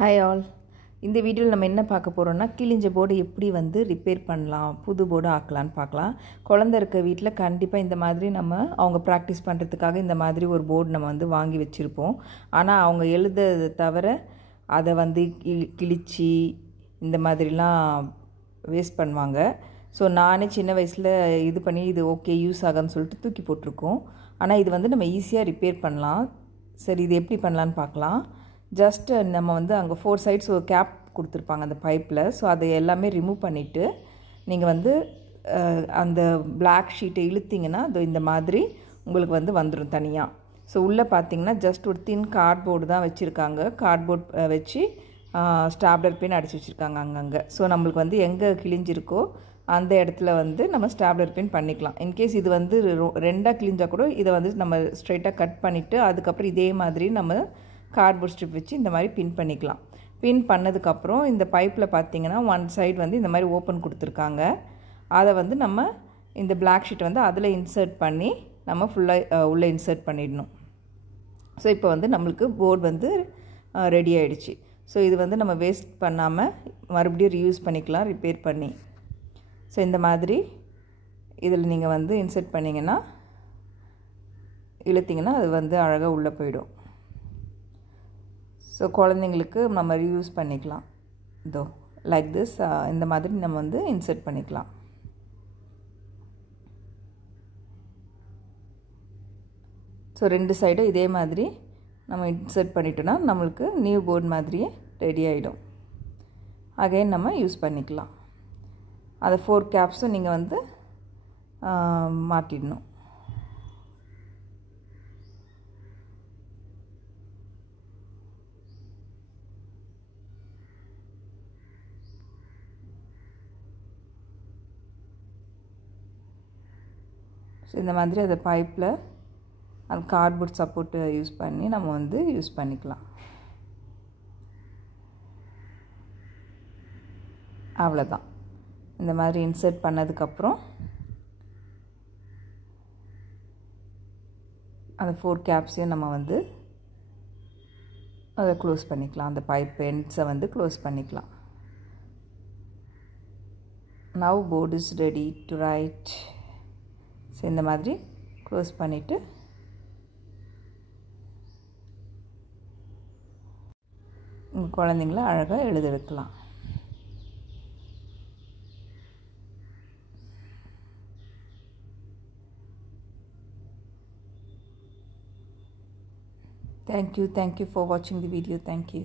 Hi all. இந்த வீடியோவில் நம்ம என்ன பார்க்க போகிறோம்னா கிழிஞ்ச போர்டு எப்படி வந்து ரிப்பேர் பண்ணலாம், புது போர்டு ஆக்கலான்னு பார்க்கலாம். குழந்தை இருக்க வீட்டில் கண்டிப்பாக இந்த மாதிரி நம்ம அவங்க ப்ராக்டிஸ் பண்ணுறதுக்காக இந்த மாதிரி ஒரு போர்டு நம்ம வந்து வாங்கி வச்சுருப்போம். ஆனால் அவங்க எழுதுறதை தவிர அதை வந்து கிழிச்சி இந்த மாதிரிலாம் வேஸ்ட் பண்ணுவாங்க. ஸோ நானே சின்ன வயசில் இது பண்ணி இது ஓகே யூஸ் ஆகும்னு சொல்லிட்டு தூக்கி போட்டிருக்கோம். ஆனால் இது வந்து நம்ம ஈஸியாக ரிப்பேர் பண்ணலாம். சரி, இது எப்படி பண்ணலான்னு பார்க்கலாம். ஜஸ்ட்டு நம்ம வந்து அங்கே 4 சைட்ஸ் ஒரு கேப் கொடுத்துருப்பாங்க அந்த பைப்பில். ஸோ அதை எல்லாமே ரிமூவ் பண்ணிவிட்டு நீங்கள் வந்து அந்த பிளாக் ஷீட்டை இழுத்திங்கன்னா அது இந்த மாதிரி உங்களுக்கு வந்து வந்துடும் தனியாக. ஸோ உள்ளே பார்த்தீங்கன்னா ஜஸ்ட் ஒரு தின் கார்ட்போர்டு தான் வச்சுருக்காங்க. கார்ட்போர்ட் வச்சு ஸ்டாப்லர் பென் அடித்து வச்சுருக்காங்க அங்கங்கே. ஸோ நம்மளுக்கு வந்து எங்கே கிழிஞ்சிருக்கோ அந்த இடத்துல வந்து நம்ம ஸ்டாப்லர் பென் பண்ணிக்கலாம். இன்கேஸ் இது வந்து ரெண்டாக கிழிஞ்சால் கூட இதை வந்து நம்ம ஸ்ட்ரைட்டாக கட் பண்ணிவிட்டு அதுக்கப்புறம் இதே மாதிரி நம்ம கார்ட்போர்ட் ஸ்ட்ரிப் வச்சு இந்த மாதிரி பின் பண்ணிக்கலாம். பின் பண்ணதுக்கப்புறம் இந்த பைப்பில் பார்த்தீங்கன்னா ஒன் சைடு வந்து இந்த மாதிரி ஓப்பன் கொடுத்துருக்காங்க. அதை வந்து நம்ம இந்த பிளாக் ஷீட் வந்து அதில் இன்சர்ட் பண்ணி நம்ம ஃபுல்லாக உள்ளே இன்சர்ட் பண்ணிடணும். ஸோ இப்போ வந்து நம்மளுக்கு போர்டு வந்து ரெடி ஆகிடுச்சு. ஸோ இது வந்து நம்ம வேஸ்ட் பண்ணாமல் மறுபடியும் ரீயூஸ் பண்ணிக்கலாம் ரிப்பேர் பண்ணி. ஸோ இந்த மாதிரி இதில் நீங்கள் வந்து இன்சர்ட் பண்ணிங்கன்னா இழுத்திங்கன்னா அது வந்து அழகாக உள்ளே போயிடும். ஸோ குழந்தைங்களுக்கு நம்ம ரீயூஸ் பண்ணிக்கலாம். இதோ லைக் திஸ் இந்த மாதிரி நம்ம வந்து இன்சர்ட் பண்ணிக்கலாம். ஸோ 2 சைடும் இதே மாதிரி நம்ம இன்சர்ட் பண்ணிட்டோன்னா நம்மளுக்கு நியூ போர்டு மாதிரியே ரெடி ஆகிடும். அகைன் நம்ம யூஸ் பண்ணிக்கலாம். அதை 4 கேப்ஸும் நீங்கள் வந்து மாட்டிடணும். ஸோ இந்த மாதிரி அதை பைப்பில் அந்த கார்ட்போர்ட் சப்போர்ட்டு யூஸ் பண்ணி நம்ம வந்து யூஸ் பண்ணிக்கலாம். அவ்வளோதான். இந்த மாதிரி இன்சர்ட் பண்ணதுக்கப்புறம் அந்த 4 கேப்ஸையும் நம்ம வந்து அதை க்ளோஸ் பண்ணிக்கலாம். அந்த பைப் எண்ட்ஸை வந்து க்ளோஸ் பண்ணிக்கலாம். Now board is ready to write. So இந்த மாதிரி க்ளோஸ் பண்ணிவிட்டு உங்கள் குழந்தைங்கள அழகாக எழுத வைக்கலாம். Thank you for watching the video. Thank you.